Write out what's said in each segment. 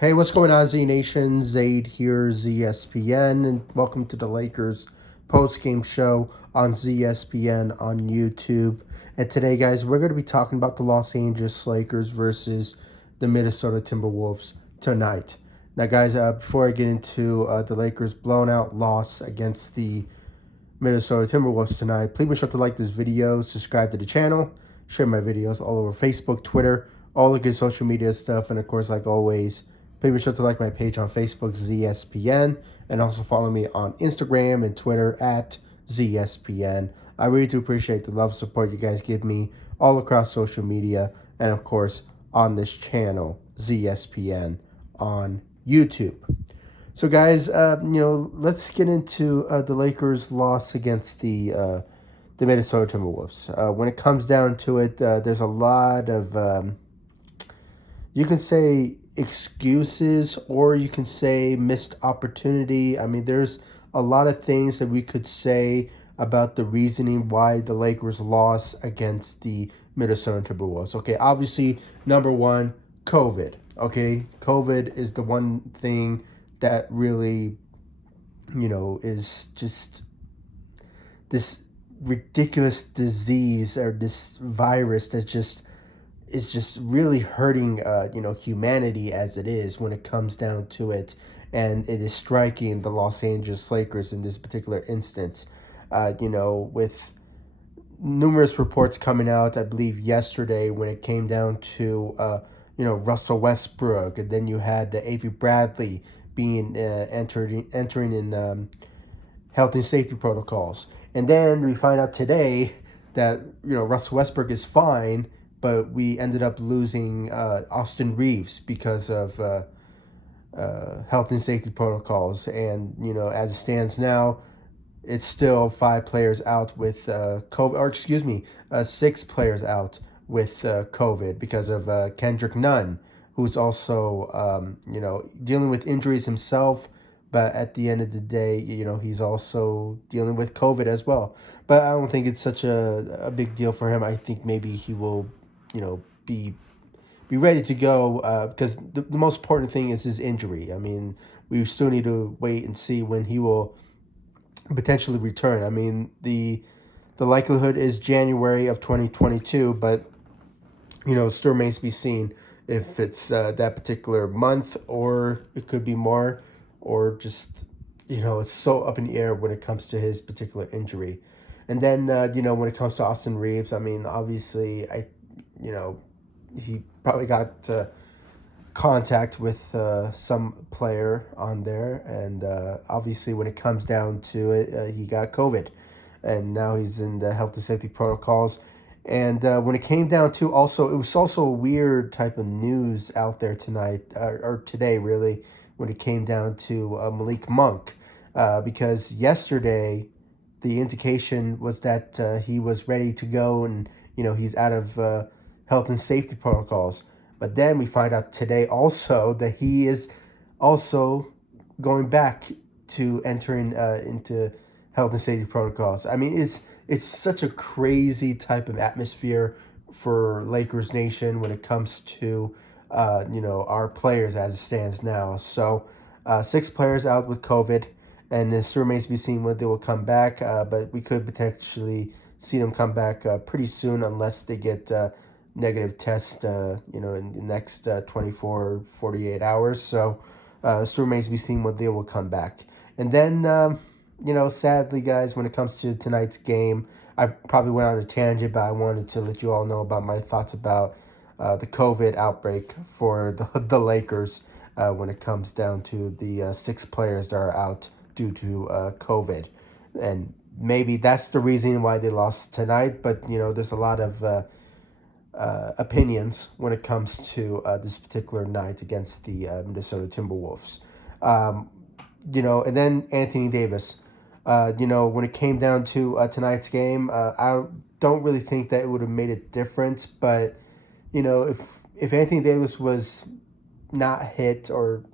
Hey, what's going on, Z Nation? Zaid here, ZSPN, and welcome to the Lakers post-game show on ZSPN on YouTube. And today, guys, we're going to be talking about the Los Angeles Lakers versus the Minnesota Timberwolves tonight. Now, guys, before I get into the Lakers' blown-out loss against the Minnesota Timberwolves tonight, please be sure to like this video, subscribe to the channel, share my videos all over Facebook, Twitter, all the good social media stuff, and of course, like always, please be sure to like my page on Facebook, ZSPN, and also follow me on Instagram and Twitter at ZSPN. I really do appreciate the love and support you guys give me all across social media, and of course, on this channel, ZSPN on YouTube. So, guys, let's get into the Lakers' loss against the Minnesota Timberwolves. When it comes down to it, there's a lot of you can say excuses or you can say missed opportunity. I mean, there's a lot of things that we could say about the reasoning why the Lakers lost against the Minnesota Timberwolves. Okay, obviously, number one, COVID. Okay, COVID is the one thing that really, is just this ridiculous disease or this virus that just is just really hurting humanity as it is when it comes down to it, and it is striking the Los Angeles Lakers in this particular instance. With numerous reports coming out, I believe yesterday when it came down to Russell Westbrook, and then you had Avery Bradley being entering in health and safety protocols, and then we find out today that Russell Westbrook is fine, but we ended up losing Austin Reeves because of health and safety protocols. And, as it stands now, it's still 5 players out with COVID, or excuse me, 6 players out with COVID because of Kendrick Nunn, who's also, dealing with injuries himself. But at the end of the day, he's also dealing with COVID as well. But I don't think it's such a big deal for him. I think maybe he will be ready to go because the most important thing is his injury. I mean, we still need to wait and see when he will potentially return. I mean, the likelihood is January of 2022, but still remains to be seen if it's that particular month, or it could be more, or just it's so up in the air when it comes to his particular injury. And then when it comes to Austin Reeves, I mean, obviously he probably got contact with some player on there, and obviously when it comes down to it, he got COVID, and now he's in the health and safety protocols. And when it came down to also, it was also a weird type of news out there tonight, or today really, when it came down to Malik Monk, because yesterday the indication was that he was ready to go, and he's out of health and safety protocols. But then we find out today also that he is also going back to entering into health and safety protocols. I mean, it's such a crazy type of atmosphere for Lakers Nation when it comes to our players as it stands now. So 6 players out with COVID, and it still remains to be seen when they will come back. But we could potentially see them come back pretty soon unless they get negative test, in the next 24, 48 hours. So still remains to be seen when they will come back. And then, sadly, guys, when it comes to tonight's game, I probably went on a tangent, but I wanted to let you all know about my thoughts about the COVID outbreak for the Lakers when it comes down to the 6 players that are out due to COVID. And maybe that's the reason why they lost tonight, but, there's a lot of opinions when it comes to this particular night against the Minnesota Timberwolves. And then Anthony Davis. When it came down to tonight's game, I don't really think that it would have made a difference. But, if Anthony Davis was not hit or,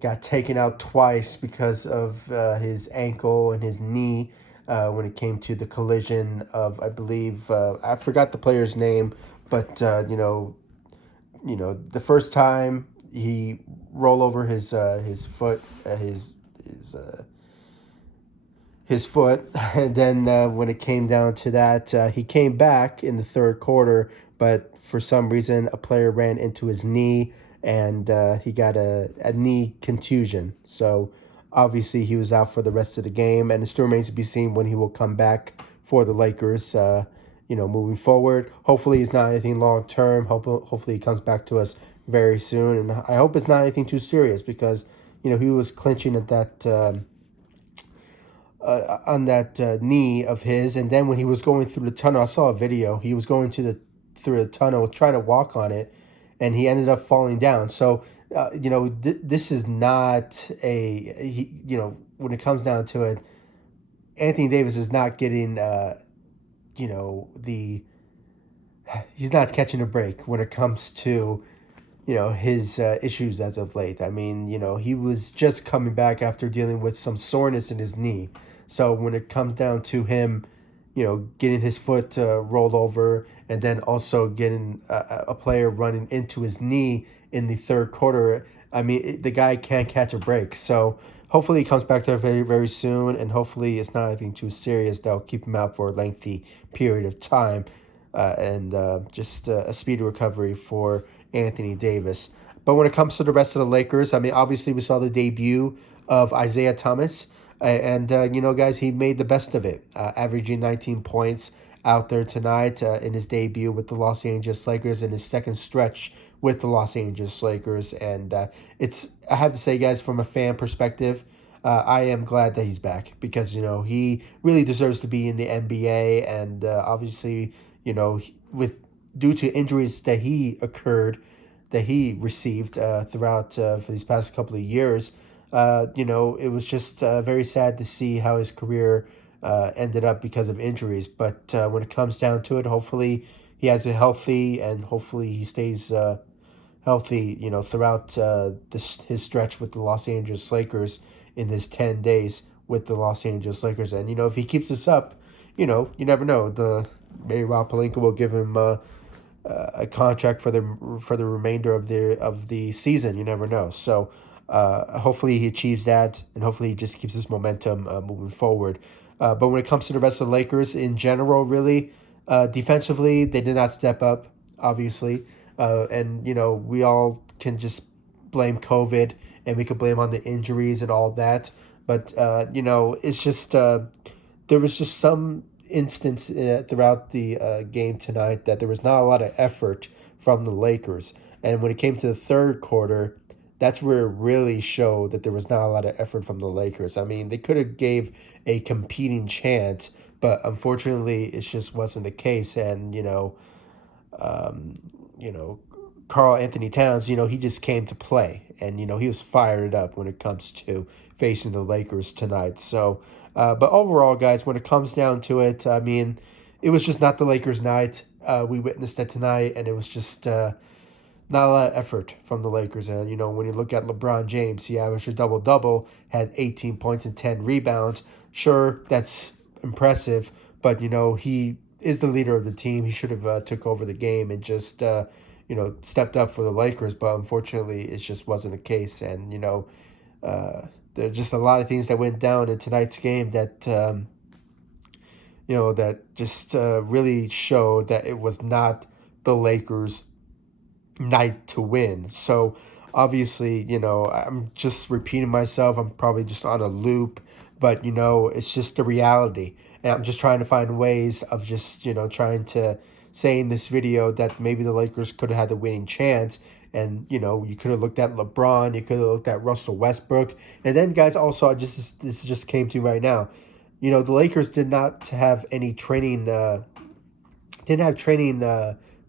got taken out twice because of his ankle and his knee, when it came to the collision of, I believe, I forgot the player's name, but the first time he roll over his foot, his his foot. And then when it came down to that, he came back in the third quarter, but for some reason, a player ran into his knee and he got a knee contusion. So obviously, he was out for the rest of the game, and it still remains to be seen when he will come back for the Lakers. Moving forward, hopefully, it's not anything long term. Hopefully, he comes back to us very soon, and I hope it's not anything too serious because he was clinching at that. On that knee of his, and then when he was going through the tunnel, I saw a video. He was going through the tunnel, trying to walk on it, and he ended up falling down. So, this is not when it comes down to it, Anthony Davis is not getting, the he's not catching a break when it comes to his issues as of late. I mean, he was just coming back after dealing with some soreness in his knee. So when it comes down to him, getting his foot rolled over and then also getting a player running into his knee in the third quarter, I mean, the guy can't catch a break. So hopefully he comes back there very, very soon, and hopefully it's not anything too serious that'll keep him out for a lengthy period of time, and just a speedy recovery for Anthony Davis. But when it comes to the rest of the Lakers, I mean, obviously we saw the debut of Isaiah Thomas, and guys, he made the best of it, averaging 19 points out there tonight in his debut with the Los Angeles Lakers in his second stretch with the Los Angeles Lakers. And I have to say, guys, from a fan perspective, I am glad that he's back because he really deserves to be in the NBA, and obviously with due to injuries that he received throughout for these past couple of years. It was just very sad to see how his career ended up because of injuries. But when it comes down to it, hopefully he has it healthy, and hopefully he stays healthy, throughout his stretch with the Los Angeles Lakers in his 10 days with the Los Angeles Lakers. And, if he keeps this up, you never know. Maybe Rob Pelinka will give him a contract for the remainder of the season. You never know. So hopefully he achieves that, and hopefully he just keeps this momentum moving forward. But when it comes to the rest of the Lakers in general, really, defensively, they did not step up, obviously. And, we all can just blame COVID, and we could blame on the injuries and all that. But, it's just there was just some instance throughout the game tonight that there was not a lot of effort from the Lakers. And when it came to the third quarter, that's where it really showed that there was not a lot of effort from the Lakers. I mean, they could have gave a competing chance, but unfortunately, it just wasn't the case. And Karl Anthony Towns, he just came to play, and he was fired up when it comes to facing the Lakers tonight. So, but overall, guys, when it comes down to it, I mean, it was just not the Lakers' night. We witnessed it tonight, and it was just not a lot of effort from the Lakers. And, when you look at LeBron James, he averaged a double-double, had 18 points and 10 rebounds. Sure, that's impressive, but, he is the leader of the team. He should have took over the game and just, stepped up for the Lakers. But unfortunately, it just wasn't the case. And, there are just a lot of things that went down in tonight's game that, that just really showed that it was not the Lakers' night to win. So obviously, I'm just repeating myself. I'm probably just on a loop, but it's just the reality. And I'm just trying to find ways of just, trying to say in this video that maybe the Lakers could have had the winning chance. And, you could have looked at LeBron, you could have looked at Russell Westbrook. And then, guys, also, this just came to me right now. The Lakers did not have any training,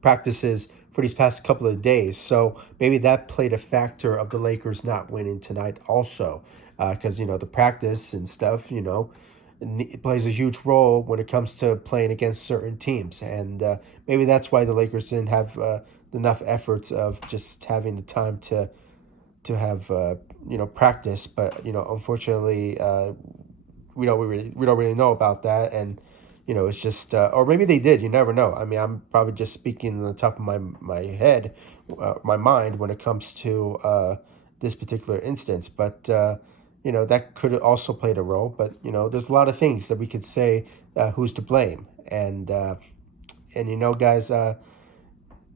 practices for these past couple of days. So maybe that played a factor of the Lakers not winning tonight also. Because, the practice and stuff, it plays a huge role when it comes to playing against certain teams. And maybe that's why the Lakers didn't have enough efforts of just having the time to have practice. But unfortunately, we don't really know about that. And it's just, or maybe they did. You never know. I mean, I'm probably just speaking on the top of my head, my mind when it comes to this particular instance. But that could have also played a role. But there's a lot of things that we could say who's to blame, and guys.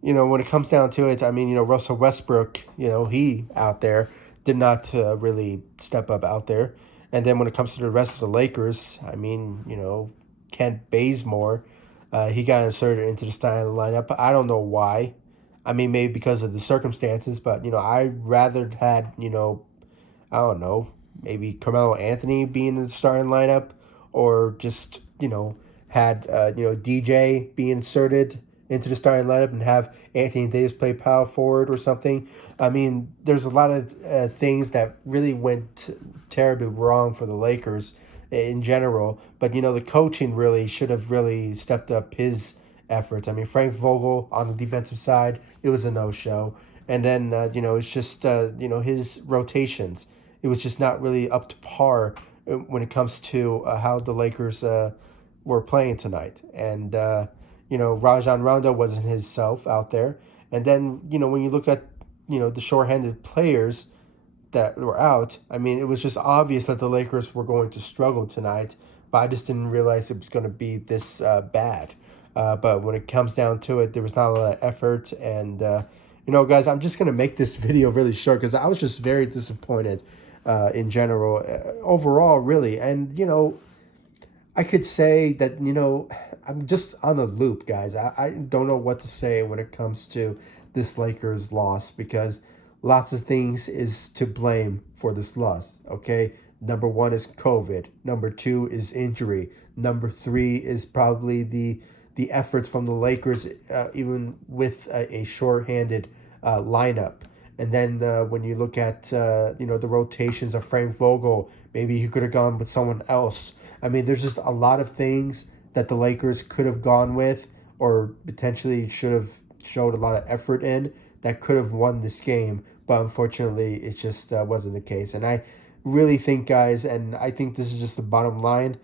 When it comes down to it, I mean, Russell Westbrook, he out there did not really step up out there. And then when it comes to the rest of the Lakers, I mean, Kent Bazemore, he got inserted into the starting lineup. I don't know why. I mean, maybe because of the circumstances, but, I rather had, I don't know, maybe Carmelo Anthony being in the starting lineup, or just, had, DJ be inserted into the starting lineup and have Anthony Davis play power forward or something. I mean, there's a lot of things that really went terribly wrong for the Lakers in general. But, the coaching really should have really stepped up his efforts. I mean, Frank Vogel on the defensive side, it was a no-show. And then, it's just, his rotations. It was just not really up to par when it comes to how the Lakers were playing tonight. And, Rajon Rondo wasn't his self out there. And then, when you look at, the shorthanded players that were out, I mean, it was just obvious that the Lakers were going to struggle tonight, but I just didn't realize it was going to be this bad. But when it comes down to it, there was not a lot of effort. And, guys, I'm just going to make this video really short because I was just very disappointed in general, overall, really. And, I could say that, I'm just on a loop, guys. I don't know what to say when it comes to this Lakers loss, because lots of things is to blame for this loss, okay? Number one is COVID. Number two is injury. Number three is probably the efforts from the Lakers, even with a shorthanded lineup. And then when you look at, the rotations of Frank Vogel, maybe he could have gone with someone else. I mean, there's just a lot of things that the Lakers could have gone with, or potentially should have showed a lot of effort in, that could have won this game. But unfortunately, it just wasn't the case. And I really think, guys, and I think this is just the bottom line,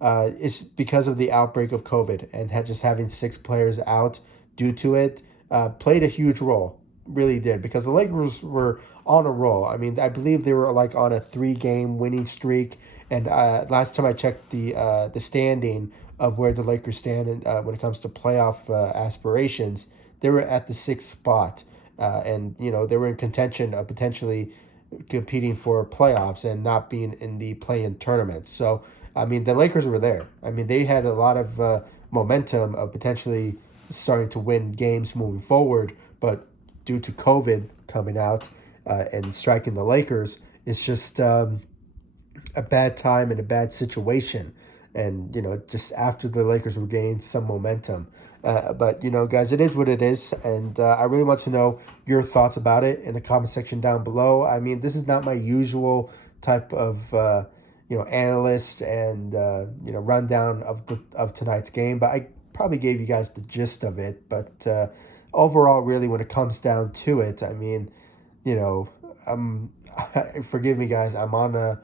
it's because of the outbreak of COVID, and just having 6 players out due to it played a huge role. Really did, because the Lakers were on a roll. I mean, I believe they were like on a 3-game winning streak, and last time I checked the standing of where the Lakers stand when it comes to playoff aspirations, they were at the 6th spot, and they were in contention of potentially competing for playoffs and not being in the play-in tournament. So I mean, the Lakers were there. I mean, they had a lot of momentum of potentially starting to win games moving forward, but due to COVID coming out and striking the Lakers, it's just a bad time and a bad situation. And, just after the Lakers were gaining some momentum. But, guys, it is what it is. And I really want to know your thoughts about it in the comment section down below. I mean, this is not my usual type of, analyst and, rundown of tonight's game. But I probably gave you guys the gist of it. But overall, really, when it comes down to it, I mean, forgive me, guys, I'm on a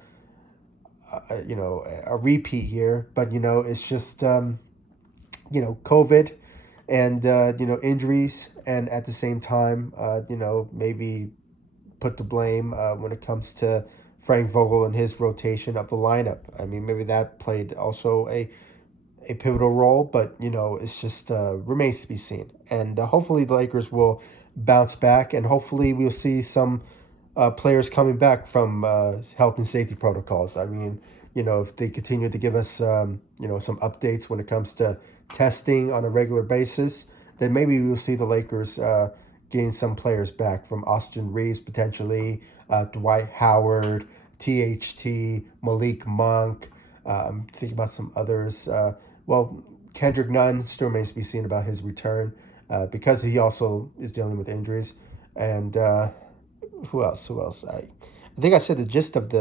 repeat here, but it's just COVID and injuries, and at the same time maybe put the blame when it comes to Frank Vogel and his rotation of the lineup. I mean, maybe that played also a pivotal role, but it's just remains to be seen. And hopefully the Lakers will bounce back, and hopefully we'll see some players coming back from health and safety protocols. I mean, if they continue to give us some updates when it comes to testing on a regular basis, then maybe we'll see the Lakers getting some players back, from Austin Reeves potentially, Dwight Howard, THT, Malik Monk. I'm thinking about some others. Kendrick Nunn still remains to be seen about his return, because he also is dealing with injuries. And who else? I think I said the gist of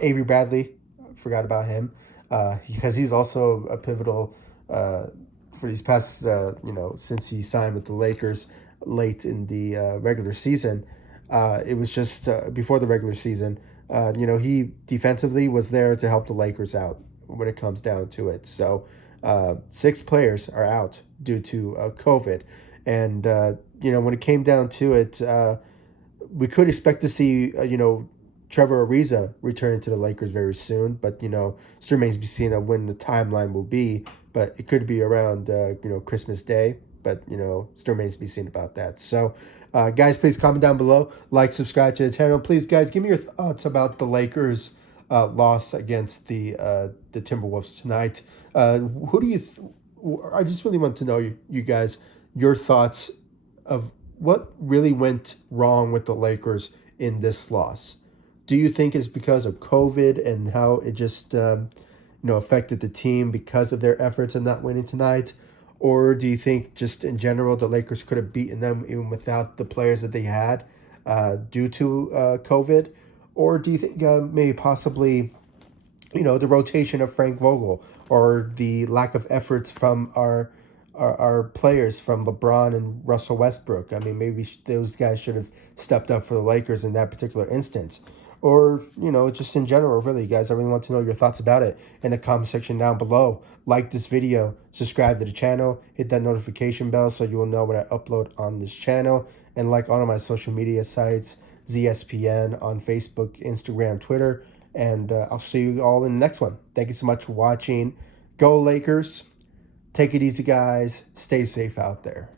Avery Bradley. Forgot about him, because he's also a pivotal for these past, since he signed with the Lakers late in the regular season. It was just before the regular season. He defensively was there to help the Lakers out when it comes down to it. So 6 players are out due to COVID. And, when it came down to it, we could expect to see, Trevor Ariza returning to the Lakers very soon, but still remains to be seen on when the timeline will be. But it could be around Christmas Day. But still remains to be seen about that. So, guys, please comment down below, like, subscribe to the channel. Please, guys, give me your thoughts about the Lakers' loss against the Timberwolves tonight. Who do you? I just really want to know you guys your thoughts of what really went wrong with the Lakers in this loss. Do you think it's because of COVID and how it just affected the team because of their efforts in not winning tonight? Or do you think just in general the Lakers could have beaten them even without the players that they had due to COVID? Or do you think maybe possibly the rotation of Frank Vogel or the lack of efforts from our players from LeBron and Russell Westbrook? I mean, maybe those guys should have stepped up for the Lakers in that particular instance. Or, just in general, really, guys, I really want to know your thoughts about it in the comment section down below. Like this video, subscribe to the channel, hit that notification bell so you will know when I upload on this channel, and like all of my social media sites, ZSPN on Facebook, Instagram, Twitter, and I'll see you all in the next one. Thank you so much for watching. Go Lakers. Take it easy, guys. Stay safe out there.